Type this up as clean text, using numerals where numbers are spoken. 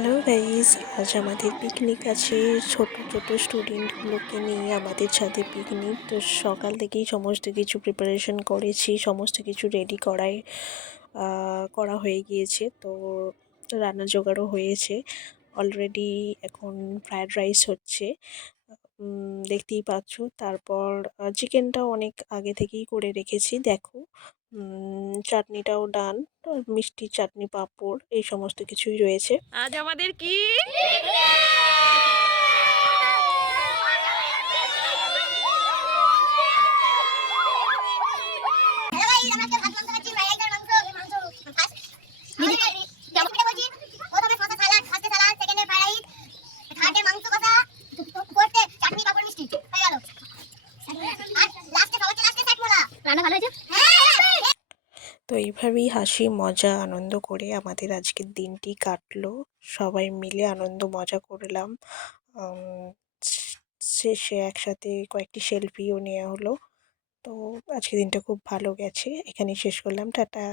Hello guys, আজ আমাদের picnic আছে। ছোট ছোট স্টুডেন্টগুলোকে নিয়ে আমাদের ছাদে পিকনিক। তো সকাল থেকেই সমস্ত কিছু প্রিপারেশন করেছি, সমস্ত কিছু রেডি করা হয়ে গিয়েছে। তো রান্না জোগাড়ও হয়েছে অলরেডি। এখন ফ্রায়েড রাইস হচ্ছে, দেখতেই পাচ্ছ। তারপর চিকেনটাও অনেক আগে থেকেই করে রেখেছি, দেখো। চাটনিটাও ডান, মিষ্টি চাটনি, পাঁপড়, এই সমস্ত কিছুই রয়েছে। আজ আমাদের কি তো এইভাবেই হাসি মজা আনন্দ করে আমাদের আজকের দিনটি কাটলো। সবাই মিলে আনন্দ মজা করলাম। শেষে একসাথে কয়েকটি সেলফিও নেওয়া হলো। তো আজকের দিনটা খুব ভালো গেছে। এখানেই শেষ করলাম। টাটা।